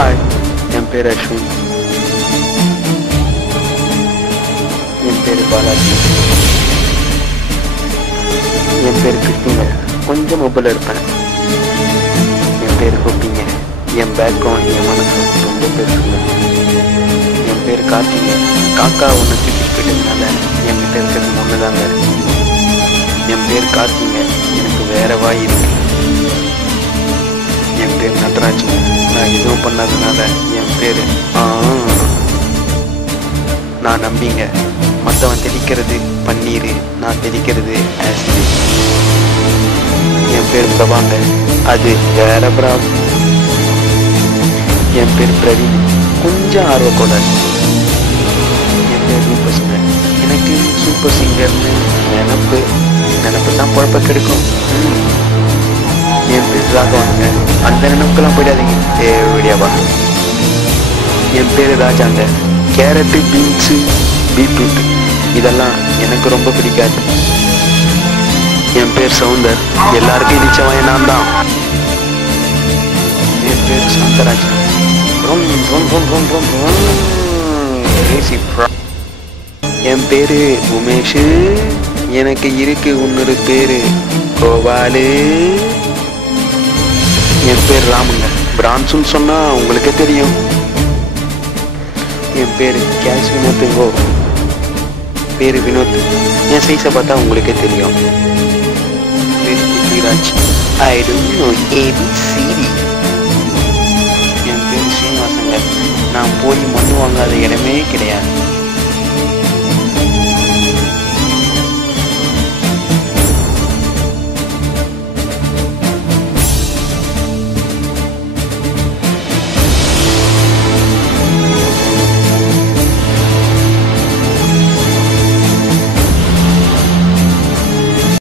Hi, என் பேர் அஸ்வின். என் பேர் பாலாஜி. என் பேர் கிருஷ்ணிங்க. கொஞ்சம் மொபைல் இருப்பேன். என் பேர் கோப்பிங்க. என் பேக்கும் என் மனசும் ரொம்ப பெருசுங்க. என் பேர் கார்த்திங்க. காக்கா ஒன்று தூக்கிட்டு போயிட்டதுனால என்கிட்ட இருக்கிறது ஒன்று தாங்க. என் பேர் கார்த்திங்க. எனக்கு வேற வாய் இருக்கு. என் பேர் நடராஜுங்க. நான் எதுவும் பண்ணாதனால என் பேர் நான் நம்பிங்க. மற்றவன் தெளிக்கிறது பன்னீர், நான் தெளிக்கிறது ஆசிட். என் பேர் பிரபாங்க. அது வேற பிராப். என் பேர் பிரவீன். கொஞ்சம் ஆர்வக்கோட. என் பேர் ரூபஸ்ங்க. எனக்கு சூப்பர் சிங்கர்னு நினப்பு தான் குழப்ப கிடைக்கும். என் பேர் ராகவனுங்க. அந்த நினைப்புக்கெல்லாம் போயிடாதீங்க வீடியோவா. என் பேர் ராஜாங்க. கேரட்டு, பீன்ஸு, பீட்ரூட் இதெல்லாம் எனக்கு ரொம்ப பிடிக்காது. என் பேர் சவுந்தர். எல்லாருக்கும் இடிச்சவன் நான் தான். என் பேர் சாந்தராஜ். என் பேரு உமேஷு. எனக்கு இருக்கு இன்னொரு பேரு கோபாலு. என் பேர் ராமுங்க. பிரான்சுன்னு சொன்னா உங்களுக்கே தெரியும். என் பேரு கேஷ்வினோ பெங்கோ. பேரு வினோத். என் சைஸை பார்த்தா உங்களுக்கே தெரியும். பேரு Prithviraj. I don't know ABCD. என் பேரு ஸ்ரீனிவாசங்க. நான் போய் மண்ணு வாங்காத இடமே கிடையாது.